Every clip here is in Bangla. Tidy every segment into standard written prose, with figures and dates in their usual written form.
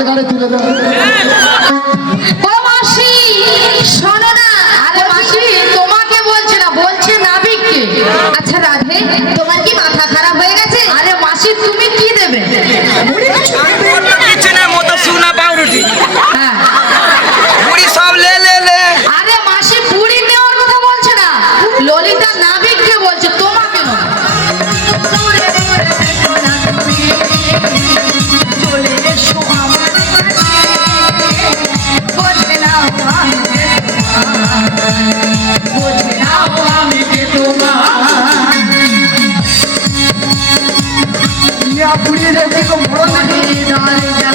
মাল গাড়ি তুলে দাও। ও মাসি শোনো না। আরে মাসি তোমাকে বলছে না, বলছে নাবিককে। আচ্ছা রাধে, তোমার কি মাথা খারাপ হয়ে গেছে? আরে মাসি তুমি কি দেবে? হ্যাঁ আরে মাসি পুরি নেওয়ার কথা বলছে না, ললিতা নাবিককে বলছে, তোমাকে নয়।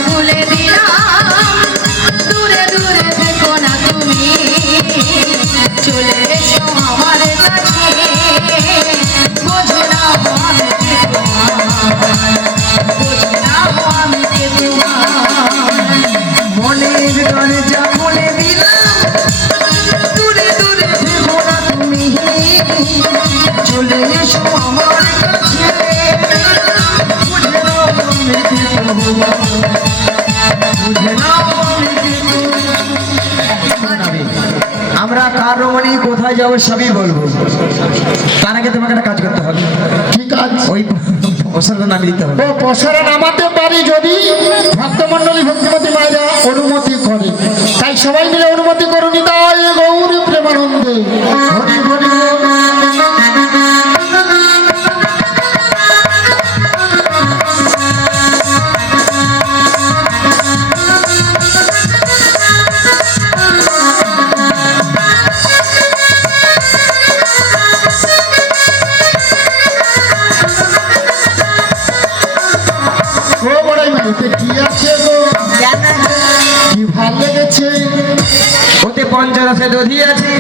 খুলে দিলাম, দূরে দূরে দেখো না তুমি, চলে এসো আমার কাছে, বোঝে না আমি কে তোমার, বোঝে না আমি কে তোমার। মনের দরজা খুলে দিলাম, দূরে দূরে দেখো না তুমি, চলে এসো আমার কাছে, বুঝে নাও আমি কে তোমার, বুঝে নাও আমি কে তোমার। আমরা কার রমণী কোথায় যাবো সবই বলবো, তার আগে তোমাকে একটা কাজ করতে হবে। কি কাজ? ওই পশার নাম দিতে হবে। ও পশরা নামাতে পারি যদি ভক্তমন্ডলী ভক্তিমতী মায়েরা অনুমতি করে, তাই সবাই মিলে অনুমতি করুন। তাই গৌরী প্রেমানন্দে হরি হরি বল। ও বড়াই মাইতে কি আছে গো, কি ভাল লেগেছে। ওতে পঞ্চরসে দধি আছে,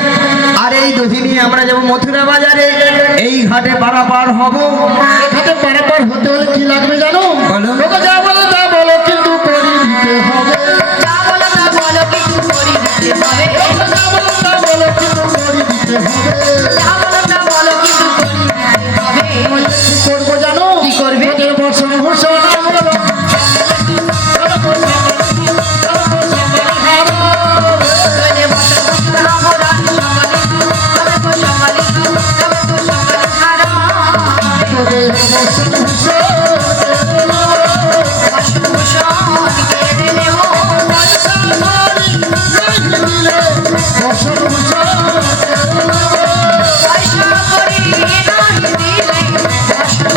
আর এই দধি নিয়ে আমরা যাবো মথুরা বাজারে। এই ঘাটে পারাপার হব। এখানে পারাপার হতে হলে কি লাগবে জানো? বলো। ওকে যা বলো তা বলো, কিন্তু করে দিতে হবে। যা বলো তা বলো, কিন্তু করে দিতে হবে। ওকে যা বলো তা বলো, কিন্তু করে দিতে হবে। যা বলো তা বলো, কিন্তু করে দিতে হবে। কি করবো জানো? কি করবে? ওদের বর্ষণ ভূষণ আমরা চলে বসো বসো আমরা সকালে, তবে তো সকালে, তবে তো সকালে হারা। ওদের বর্ষণ ভূষণ বসো বসো কেড়ে নেব, বর্ষণ ভূষণ পয়সা করে নাহি দিলে, বসো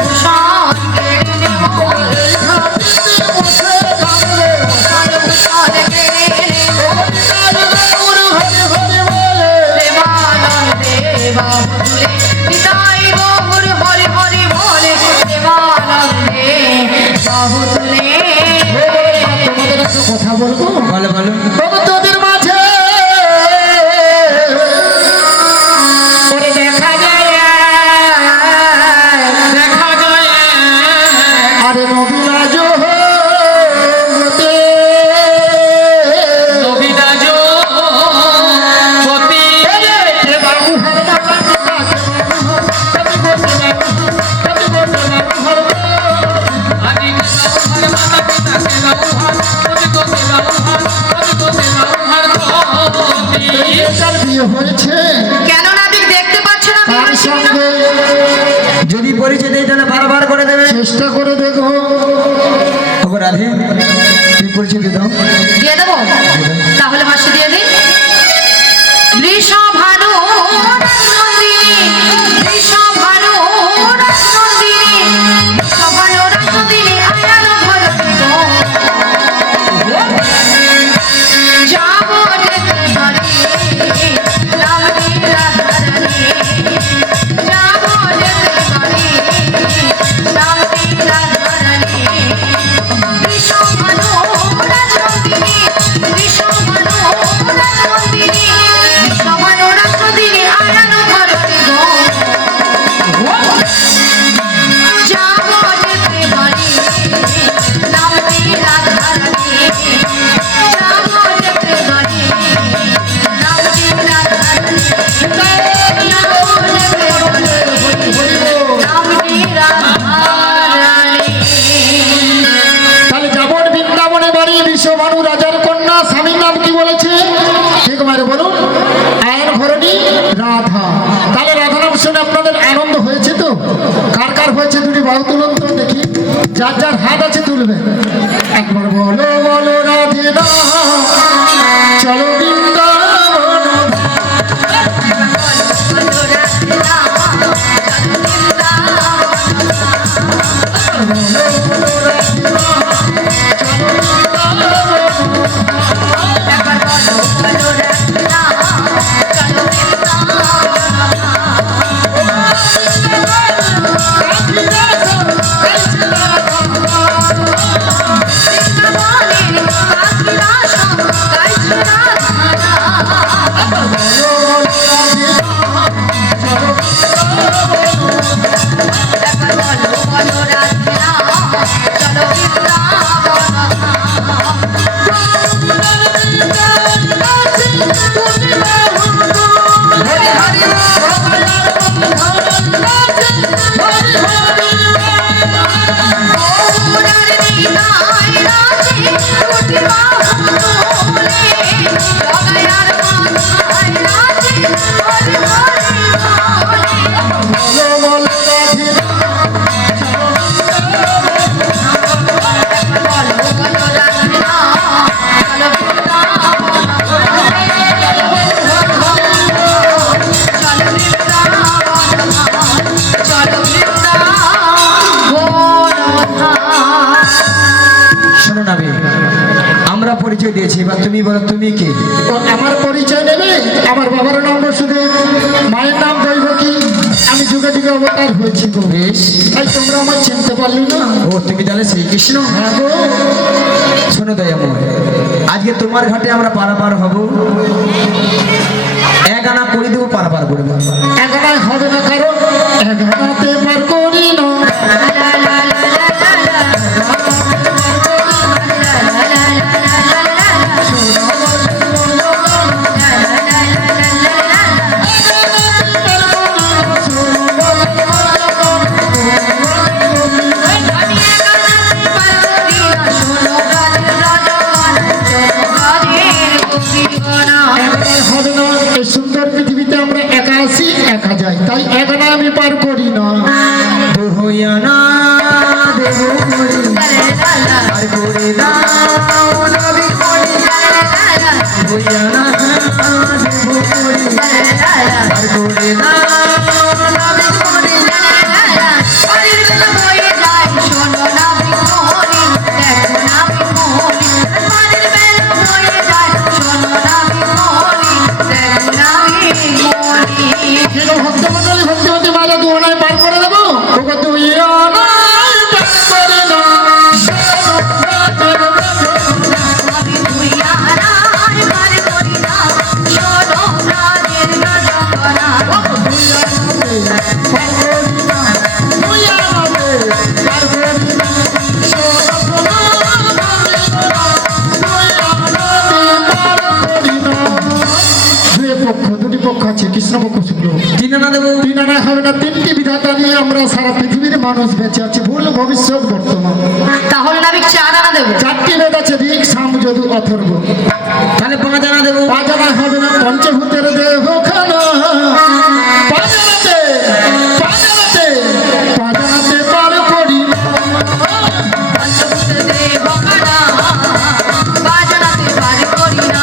বসো কেড়ে নেব, বসে থাকলে বসো বসো কেড়ে নেব। হরি হরি বলে দেবানন্দে বাবু তুলে নিতাই গৌর হরি হরি বলে, দেবানন্দে বাবু তুলে। তোমাদের একটা কথা বলবো। বলো বলো। তবে তোদের মাঝে করে দেখা যায়, দেখা যায়, আরে নবীরাজ হতে কবিরাজ পতি কে বাবু হর মাতা পিতা, কে বাবু হর কবি বসে বাবু হর আদি হর মাতা পিতা কে বাবু হর কবি কো কে বাবু হর কবি কো কে বাবু হর কবি। এটার বিয়ে হয়েছে কেন নাবিক দেখতে পাচ্ছ না? তার সঙ্গে যদি পরিচয় দেয় তাহলে বারবার করে দেবে। চেষ্টা করে দেখো। খবর রাধে, তুই পরিচয় দিয়ে দাও। দিয়ে দেবো, তাহলে মাসে দিয়ে দিই। বৃষভানু রাজনন্দিনী, বৃষভানু রাজনন্দিনী, বৃষভানু রাজনন্দিনী আয়ালো ভরতি গো। যাবো যেতে পারি লালনী রাধারানী, যাবো যেতে পারি লালনী রাধারানী। বৃষভানু রাজনন্দিনী, বৃষভানু রাজনন্দিনী, বৃষভানু রাজনন্দিনী আয়ালো তুলবে একবার বলো বলো রাধে না চলো বৃন্দাবন শোনো না বে, আমরা পরিচয় দিয়েছি, এবার তুমি বলো তুমি কে? ও আমার পরিচয় নেবে আমার বাবার নাম বসুদেব মায়ের নাম দৈবকী আমি যুগে যুগে অবতার হয়েছি গো বেশ, তাই তোমরা আমার চিনতে পারলি না ও তুমি তাহলে শ্রীকৃষ্ণ। হ্যাঁ গো শোনো দয়াময়, আজকে তোমার ঘাটে আমরা পারাপার হব, এক আনা করে দেবো, পারাপার করে দেবো। এগানায় হবে না কারণ এগানাতে পার করি না এগানায় হবে না এই সুন্দর পৃথিবীতে আমরা একা আসি একা যাই তাই এগানা আমি পার করি না দোহইয়ানা দেব মরি, আর করে দাও নবী মরি। দোহইয়ানা দেব মরি, আর করে দাও নবী মরি। যেন ভক্তমন্ডলী ভক্তিমতী মালা দুয়ানায় পার করে দেবো ওকে তুই অনায় পার করে না দুটি পক্ষ আছে কৃষ্ণপক্ষ শুক্ল তিন আনা দেবো। তিন আনা হবে না তিনটি বিধাতা নিয়ে আমরা সারা পৃথিবীর মানুষ বেঁচে আছে ভুল ভবিষ্যৎ বর্তমান তাহলে নাবিক 4 আনা দেবো। চারটি বেদ আছে ঋক সাম যদু অথর্ব তাহলে 5 আনা দেবো। পাঁচ আনা হবে না পঞ্চভূতের দেহ খানা পাঁচ আনাতে পাঁচ আনাতে পাঁচ আনাতে পার করি না। পঞ্চভূতের দেহ খানা পাঁচ আনাতে পার করি না।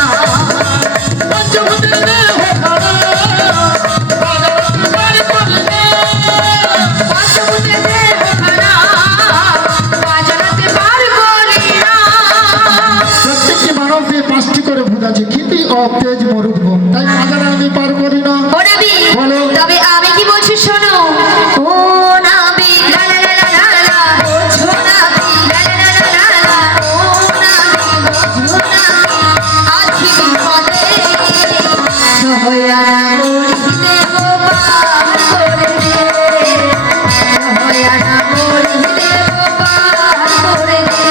প্রত্যেকটি মানবকে 5টি করে ভূত আছে ক্ষিতি অতেজ মরুদ্ভূম তাই পাঁচ আনা আমি পার করি না ও নাবি, বলো। তবে আমি কি বলছি শোনো। ও নাবি, লা লা লা লা লা লা, ও নাবি, লা লা লা লা লা লা, ও নাবি, ও নাবি, আছি বিপদে, সহয়া মরিলে গো পার করে দে, সহয়া মরিলে গো পার করে দে।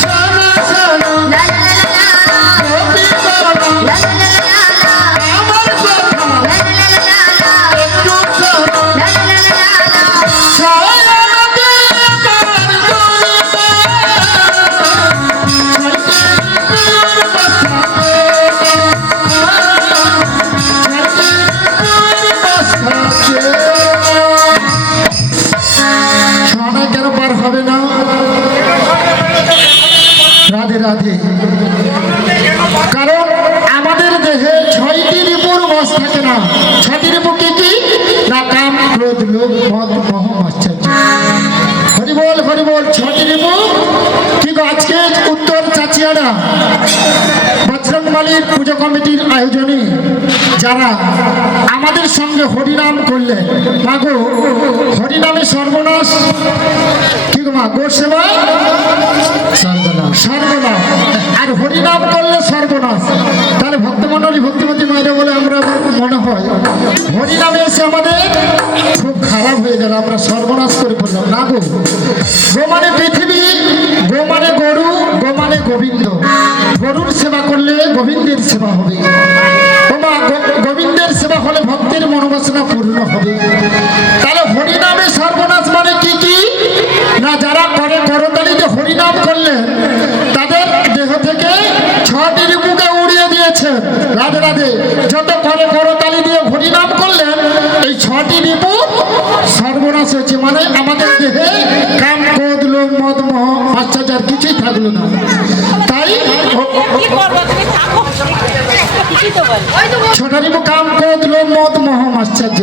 শোনো, শোনো, লা লা লা লা লা, গোপী বলো, লা লা লা লা লা, আমার কথা কারণ আমাদের দেহে 6টি রিপুর বশ থাকে না। 6টি রিপু কি কি? না কাম, ক্রোধ, লোভ, মদ, মোহ, মাশ্চর্য। হরিবল হরিবল। 6টি রিপু কি গো? আজকে উত্তর চাচিয়াড়া বজরংবলীর পুজো কমিটির আয়োজনে যারা আমাদের সঙ্গে হরিনাম করলেন, মাগো হরিনামে সর্বনাশ কি গো মা? গো সেবা সর্বনাশ, আর হরিনাম করলে সর্বনাশ। তাহলে ভক্তমণ্ডলী ভক্তিমতী মায়েরা বলে আমরা মনে হয় হরিনামে এসে আমাদের খুব খারাপ হয়ে গেল, আমরা সর্বনাশ করে পড়লাম। না গো, গো মানে পৃথিবী, গো মানে গরু, গো মানে গোবিন্দ। গরুর সেবা করলে গোবিন্দের সেবা হবে। ওমা গোবিন্দের সেবা হলে ভক্তের মনোবাসনা পূর্ণ হবে। তাহলে হরিনামে সর্বনাশ মানে কি কি? না যারা করে করতালিতে হরিনাম করলেন তাদের দেহ থেকে 6টি রিপুকে উড়িয়ে দিয়েছে। রাধে রাধে। যত করে করতালি দিয়ে হরিনাম করলেন এই 6টি রিপু সর্বনাশ হয়েছে, মানে আমাদের দেহে কাম, ক্রোধ, লোভ, মদ, মোহ, মাশ্চর্য আর কিছুই থাকলো না। তাই 6টা রিপু কাম, ক্রোধ, লোভ, মদ, মোহ, মাশ্চর্য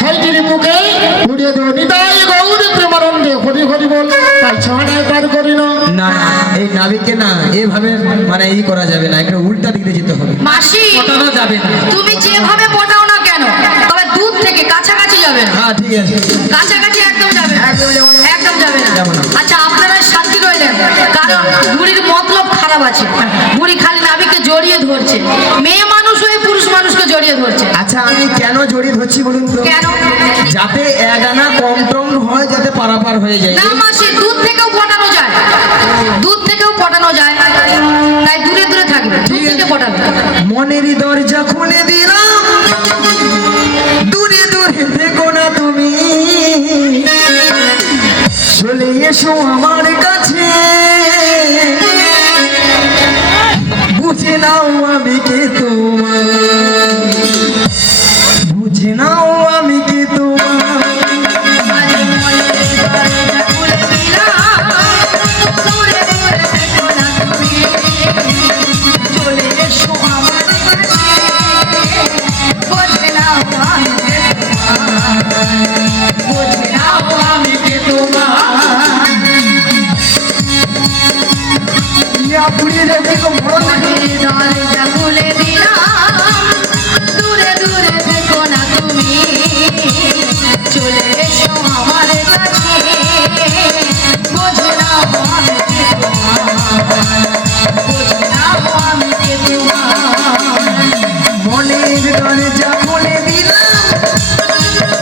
6টি রিপুকে উড়িয়ে দেব। নিতাই গৌর প্রেমানন্দে হরি হরি বল। তাই 6টায় পার করি না। না এই নাবিককে না এভাবে মানে ই করা যাবে না, একটা উল্টা দিকে যেতে হবে। মাসি পটানো যাবে না। তুমি যেভাবে পটাও না কেন, তবে দূর থেকে কাছাকাছি যাবে না। হ্যাঁ ঠিক আছে। কাছাকাছি একদম যাবে না। একদম যাবো না। একদম যাবে না। যাবো না। আচ্ছা আপনারা শান্তি রইলেন, কারণ বুড়ির মতলব খারাপ আছে। বুড়ি খালি নাবিককে জড়িয়ে ধরছে, মেয়ে মানুষ হয়ে পুরুষ মানুষকে জড়িয়ে ধরছে। আচ্ছা আমি কেন জড়িয়ে ধরছি বলুন তো? কেন? যাতে এক আনা কম টম হয়, যাতে পারাপার হয়ে যায়। না মাসি, দুধ থেকেও পটানো যায়, দুধ থেকেও পটানো যায়। তাই দূরে দূরে থাকবে, দুধ থেকে পটাবে। মনেরই দরজা খুলে দিলাম, দূরে দূরে থেকো না তুমি, চলে এসো আমার কাছে, বুঝে নাও আমি কে তোমার, বুঝে নাও আমি কে তোমার। দূরে দূরে থেকো না তুমি, চলে এসো আমার কাছে, বোঝে নাও আমি কে তোমার, বোঝে নাও আমি কে তোমার। মনের দরজা খুলে দিলাম,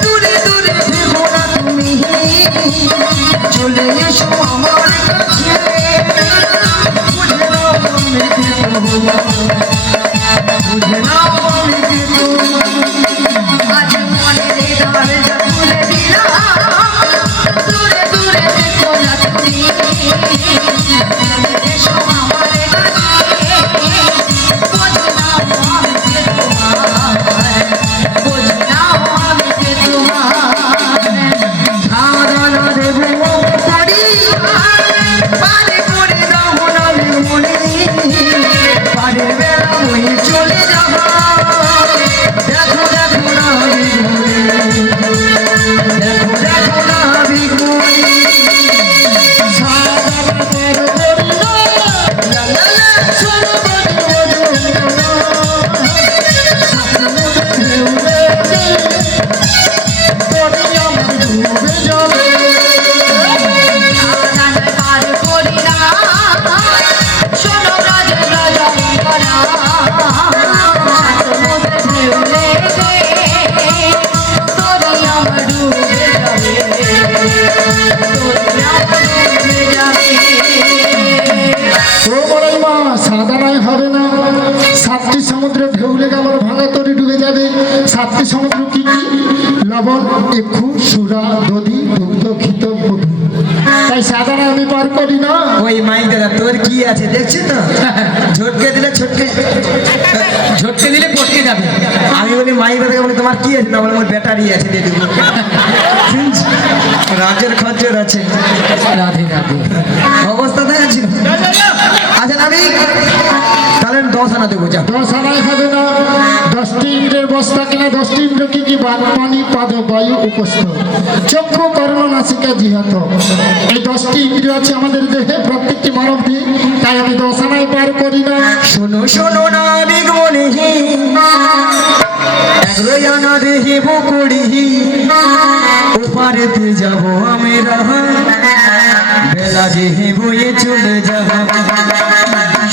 দূরে দূরে থেকো না তুমি, চলে এসো আমার কাছে, বুঝে নাও আমি কে তোমার, বুঝে নাও আমি কে তোমার। আজ মনের দরজা খুলে দিলাম, দূরে দূরে থেকো না তুমি, চলে এসো আমার কাছে, বোঝে নাও আমি কে তোমার, বোঝে নাও আমি কে তোমার। সাধনা দেব করি, পারে করে দাও আমি মনে, পারের বেলা ওই চলে যাব, দেখো দেখো না বিঘুরে, দেখো দেখো না বিঘুরে। লা লা লা, চলো বলো পার করি না, শোনো রাজ রাজঙ্করা, সমুদ্রে ঢেউ লেগে তোরি আমার ডুবে যাবে, তোরি আমার ডুবে যাবে। ও বড়াই মা, সাদা নয় হবে না। 7টি সমুদ্রে ঢেউ লেগে আমার ভাঙা তরি ডুবে যাবে। 7টি সমুদ্র কি কি? লবণ, ইক্ষু, সুরা, দধি, দুগ্ধ, ঘৃত, মধু। তাই সাদা নয় আমি পার করি না। ওই মাই দাদা তোর কি আছে দেখছিস তো, ঝটকে দিলে ঝটকে দিলে পটকে যাবে। আমি বলি মাই দাদাকে বলি তোমার কি আছে, না বলে আমার ব্যাটারি আছে দিয়ে দেবো। রাজের খরচর আছে, রাধে রাধে অবস্থা দেখা ছিল। আচ্ছা নাবিক 10 আনা দেবো যা। 10 আনায় হবে না। 10টি ইন্দ্রের বস্তা কিনা 10টি ইন্দ্র কি কি পানি পাদ বায়ু উপস্থ চক্ষু কর্ণ নাসিকা জিহাত, এই 10টি ইন্দ্রিয় আছে আমাদের দেহে প্রত্যেকটি মানব দিয়ে, তাই আমি 10 আনায় পার করি না। শোনো শোনো নাবিক বলে এগরোই আনা দেহি বকড়ি ওপারেতে যাব আমরা বেলা দেহি বয়ে চলে যাব।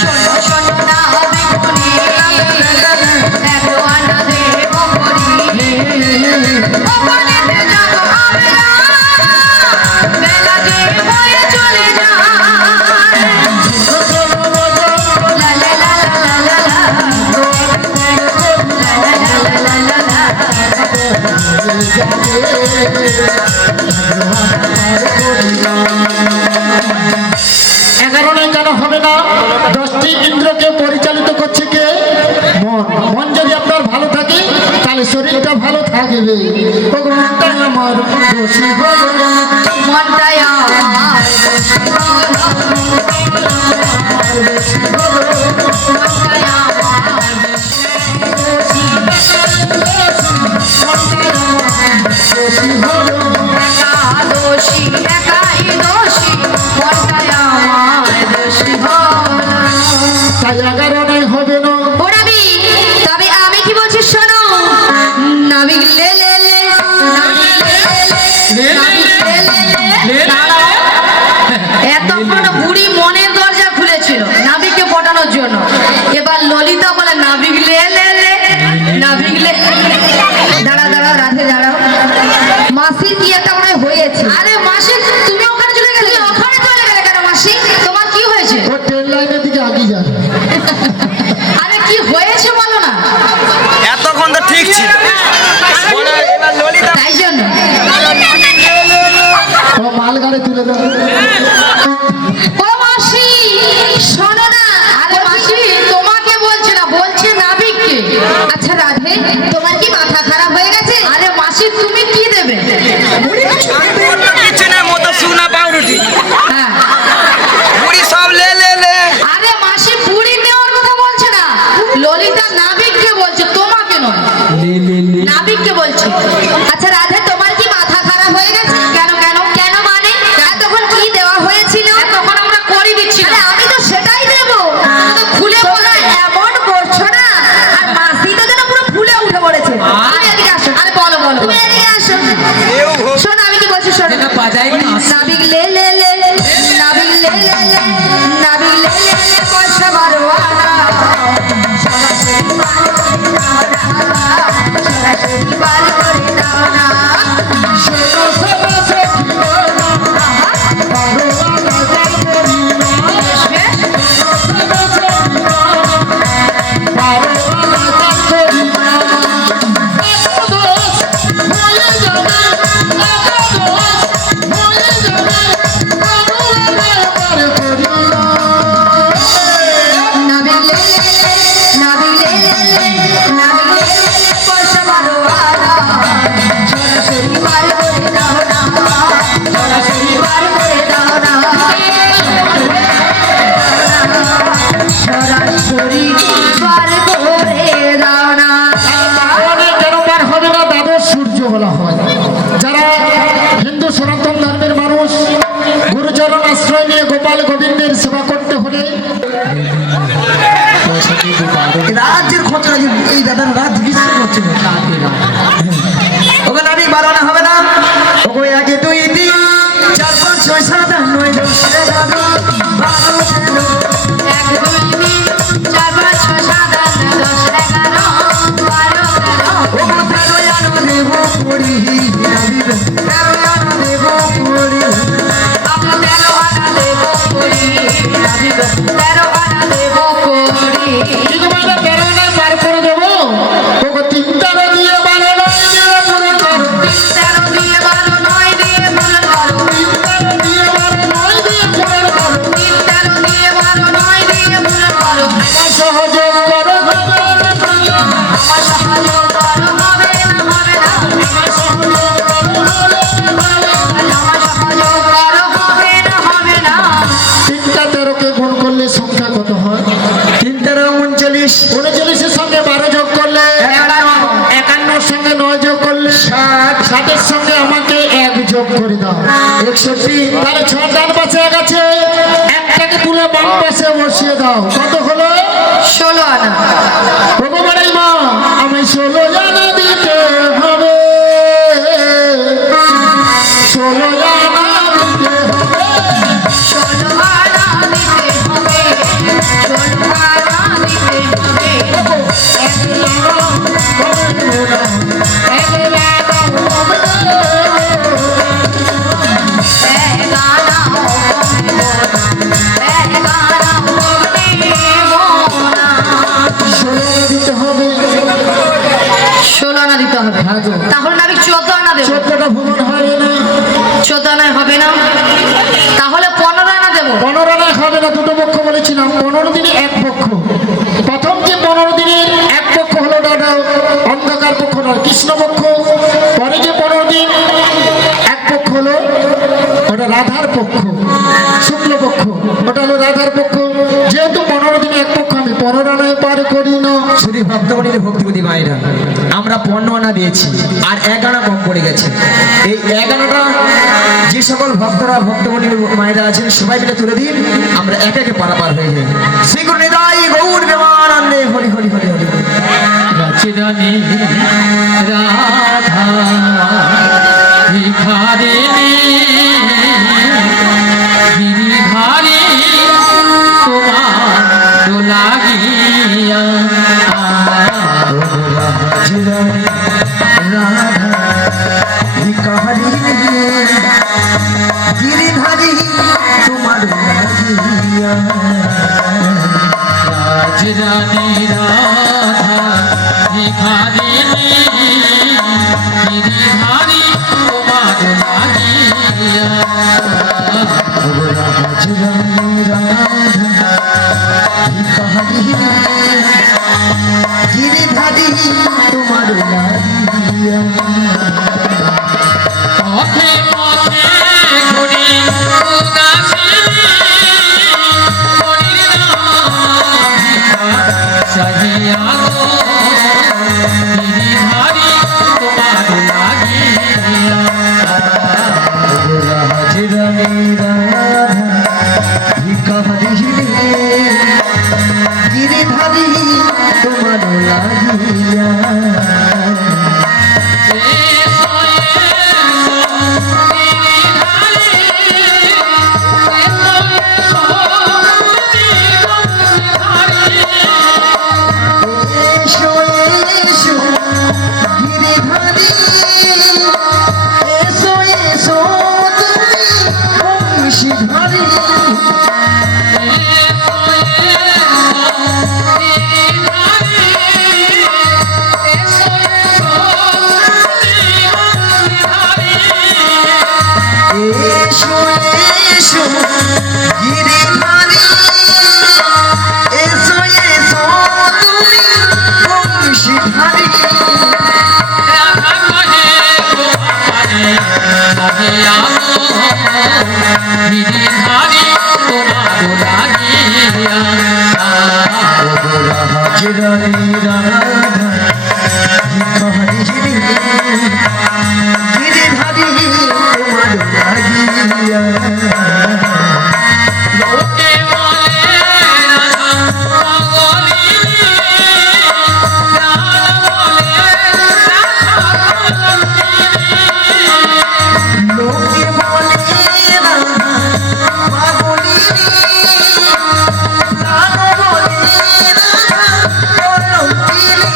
শোনো শোনো না বিকুনি এগো আনা দেব করি ওপারেতে যাব আমরা বেলা যে বয়ে চলে যায় লা লা লা লা লা লা এগারোটায় কেন হবে না? 10টি ইন্দ্রকে পরিচালিত করছে কে? মন। মন যদি আপনার ভালো থাকে তাহলে শরীরটা ভালো থাকবে। মনটাই আমার দোষী হলো, মনটাই আমার মনটাই আমার দোষী হলো। একা দোষী একাই দোষী মনটাই আমার দোষী হলো। তাই 11টায় হবে না। ওরাবি তবে আমি কি বলছি শোনো, নাবিক লে লে লে নাবিক লে লে নাবিক লে লে লে দাঁড়াও। এতক্ষণ বুড়ি মনের দরজা খুলেছিল নাবিককে পটানোর জন্য, এবার ললিতা বলে নাবিক লে লে লে নাবিক লে। দাঁড়া দাঁড়া রাধে দাঁড়াও, মাসির কি একটা মনে হয় হয়েছে। আরে মাসি তুমি ওখানে চলে গেলে, ওখানে চলে গেলে কেন মাসি? তোমার কি হয়েছে? ও ট্রেন লাইনের দিকে আগিয়ে যাবে। আরে কি হয়েছে বলো না। এতক্ষণ তো ঠিক ছিল। এবার ললিতা তাই জন্য ও মাল গাড়ি তুলে দেবে। ও মাসি শোনো না। আরে মাসি তোমাকে বলছে না, বলছে নাবিককে। আচ্ছা রাধে তোমার কি মাথা খারাপ হয়ে গেছে? আরে মাসি তুমি কি দেবে? কিচেনের মতো শুকনা পাউরুটি হ্যাঁ বুড়ি সব লে লে লে। আরে মাসি বুড়ি নেওয়ার কথা বলছে না, ললিতা নাবিককে বলছে, তোমাকে নয় নাবিককে বলছে। আচ্ছা রাধে তোমার কি মাথা খারাপ হয়ে গেছে? কেন কেন কেন মানে এতক্ষণ কি দেওয়া হয়েছিল? তখন আমরা করে দিচ্ছি। আরে আমি তো সেটাই দেব, তুমি তো খুলে বলা এমন করছো না। আর মাসি তো যেন পুরো ফুলে উঠে পড়েছে। তুমি এদিকে আসো। আরে বলো বলো তুমি এদিকে আসো। শোনো আমি কি বলছি শোনো, নাবিক লে লে লে নাবিক লে লে লে নাবিক লে লে লে পয়সা বারোয়ানা সরাসরি বার করে দাও না। শোনো শোনো সখী বলো, বারো আনা যাই করি না। শোনো শোনো সখী বলো, বারো আনা যাই করি না। এত দোষ হয়ে যাবে, এত দোষ হয়ে যাবে, বারো আনা পার করি না। নাবিক লে লে লে নাবিক লে লে লে নাবিক লে লে লে পয়সা বারোয়ানা সরাসরি বার করে দাও না, সরাসরি বার করে দাও না, সরাসরি বার করে দাও না। তাহলে কেন পার হবে না? দ্বাদশ সূর্য বলা হয়। যারা হিন্দু সনাতন ধর্মের মানুষ, গুরুচরণ আশ্রয় নিয়ে গোপাল গোবিন্দের সেবা করতে হলে রাজ্যের খোঁচা এই দাদার রাত বিশ্ব করছে ওকে নাবিক বাড়ানো হবে না। ওকে 1 2 3 4 5 6 7 8 9 10 11 12 13 এক দুই তিন চার পাঁচ ছয় সাত আট নয় দশ এগারো বারো তেরো। ওগো 13 আনো দেব পড়ি নাবিক 13 আনো দেব পড়ি। আমরা 13 আনা দেবো করি নাবিক 13 আনা দেবো করি। ঠিক মানে 13 আনায় পার করে দেবো। ওকে 3 তারা দিয়ে 12 আনায় দিয়ে পুরো করো। 13 দিয়ে 12 39-এর সঙ্গে 12 যোগ করলে 51-র সঙ্গে 9 যোগ করলে 60-এর সঙ্গে আমাকে 1 যোগ করে দাও 61 তাহলে 6 ডান পাশে 1 আছে, একটাকে তুলে বাম পাশে বসিয়ে দাও। কত হলো? 16 আনা। ভগবানের মা আমি 16 আনা দিতে হবে, 16 আনা দিতে হবে। 16 আনা দিতে হবে, 16 আনা দিতে হবে। এক লাগাও, এক লাগাও, এক লাগাও, এক লাগাও, মোনা। 16 দিতে হবে। 16 আনা দিতে হবে। হ্যাঁ গো। তাহলে নাকি 14 আনা দেবো? 14টা ভুবন হবে না, 14 আনায় হবে না, তাহলে 15 আনা দেবো। 15 আনায় হবে না। দুটো পক্ষ বলেছিলাম, 15 দিনে এক পক্ষ। প্রথম যে 15 দিনের এক পক্ষ হলো দাদা অন্ধকার পক্ষ নয়, কৃষ্ণ পক্ষ। পরে যে 15 দিন এক পক্ষ হলো ওটা রাধার পক্ষ, শুক্ল পক্ষ, ওটা হলো রাধার পক্ষ। যেহেতু 15 দিনে এক পক্ষ, আমি 15 আনায় পার করি না। শুধু ভক্তমণির ভক্তিপতি মায়েরা আমরা 15 আনা দিয়েছি, আর 1 আনা কম পড়ে গেছে। এই 1 আনাটা যে সকল ভক্তরা ভক্তমণির মায়েরা আছেন সবাই মিলে তুলে দিন, আমরা একে একে পারাপার হয়ে যাই। শ্রী গুরু নিতাই গৌর প্রেমানন্দে হরি হরি হরি হরি। রাজরানী রাধা ভিখারিণী গিরিধারী তোমার লাগিয়া রাজরানী রাধা ভিখারিণী গিরিধারী তোমার লাগিয়া। রাজরানী রাধা ভিখারিণী গিরিধারী তোমার লাগিয়া রাজরানী রাধা ভিখারিণী গিরিধারী তোমার লাগিয়া। পথে পথে ঘুরি উদাসিনী মনির নাম সাজিয়া গো গিরিধারী তোমার লাগিয়া রাজরানী রাধা ভিখারিণী গিরিধারী তোমার লাগিয়া। এসো এসো গিরিধারী, এসো এসো তুমি বংশীধারী। এসো এসো গিরিধারী, এসো এসো তুমি বংশীধারী। গিরিধারী তোমার লাগিয়া রাজরানী রাধা ভিখারিণী গিরিধারী তোমার লাগিয়া। লোকে বলে রাধা পাগলিনী, প্রাণ বলে রাধা কলঙ্কিনী। লোকে বলে রাধা পাগলিনী, প্রাণ বলে রাধা কলঙ্কিনী।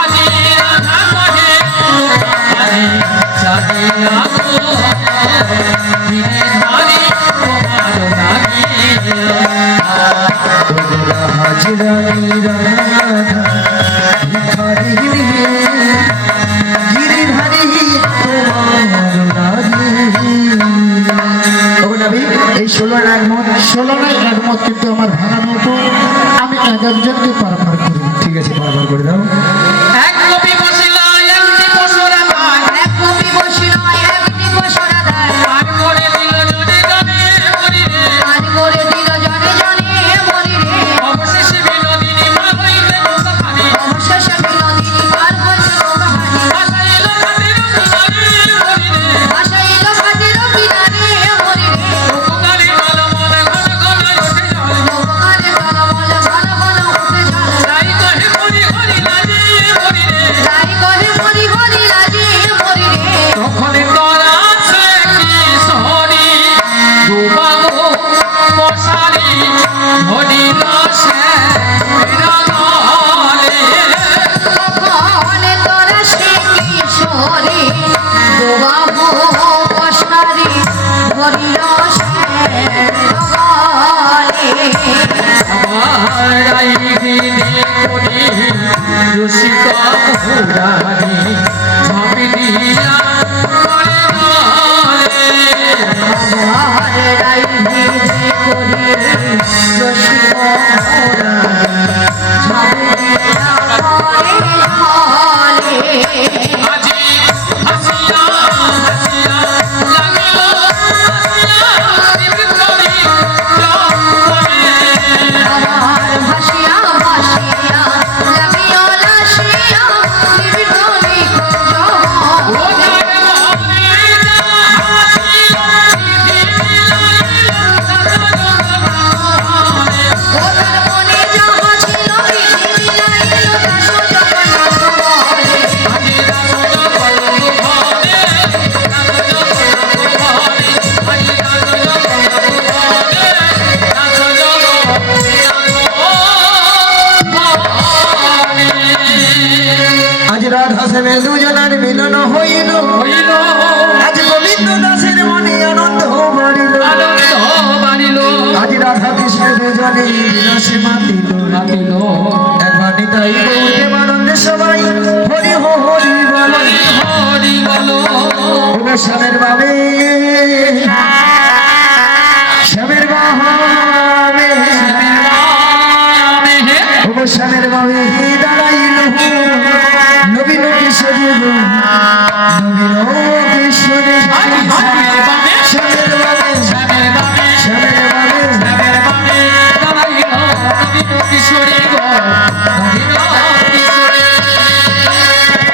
আজি রাধা কহে তোমারে সাজিয়া গো গিরিধারী তোমার লাগিয়া রাজরানী রাধা ভিখারিণী গিরিধারী তোমার লাগিয়া। ও নবী, এই 16 আনা একমত? 16 আনায় একমত, কিন্তু আমার ভাড়া মতো আমি এক একজনকে পারাপার করি। ঠিক আছে, পারাপার করে দাও। এক কপি বসিলা একটি পশুরা পায়, এক কপি বসিল একটি বসরা দেয়, পার করে দিল জনে জনে মরিরে কাজ করে দিল জনে জনে মরি রে। অবশেষে বিনোদিনী মা রাই দিনে কোনি রসিক মুরারি ঝাঁপি দিয়া করে গালে। আমার রাই ভিজে করি রসিক মোরা ঝাঁপি দিয়া করে গালে। আজি হাসিয়া হাসিয়া লাগিল আমার ভাসিয়া ভাসিয়া লাগিও লাসিয়া নিবিড় নিখোঁজ ওদের মনে যাহা ছিল বিধি মিলাইল দাস জগন্নাথ বলে। আজ রাধা শ্যামে দুজনের মিলন হইল, আজ গোবিন্দ দাসের মনে আনন্দ বাড়িল। আজ রাধা কৃষ্ণ দুজনে বিনাশে মাতিল। একবার নিতাই গৌরকে আনন্দে সবাই হরি হো হরি বলো। ওগো শ্যামের বাবে শ্যামের বাবে ওগো শ্যামের বাবে দাঁড়াইল নবীন কিশোরী গো, নবীন কিশোরী শ্যামের বাবে শ্যামের বাবে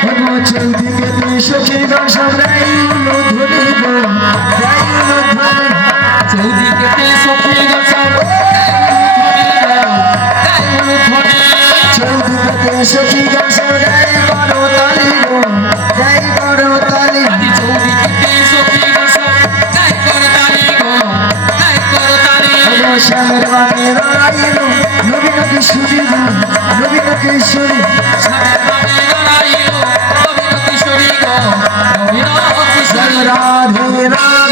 ওগো চৌদিকে দুই সখী গান সব রাইল ধরিব রাইল ধরে চৌদিকে সখী গান সব রাই করো তালি গো, রাই করো তালি। ওগো শ্যামের বাবে দাঁড়াইল নবীন কিশোরী গো, নবীন কিশোরী রাধে রাধে।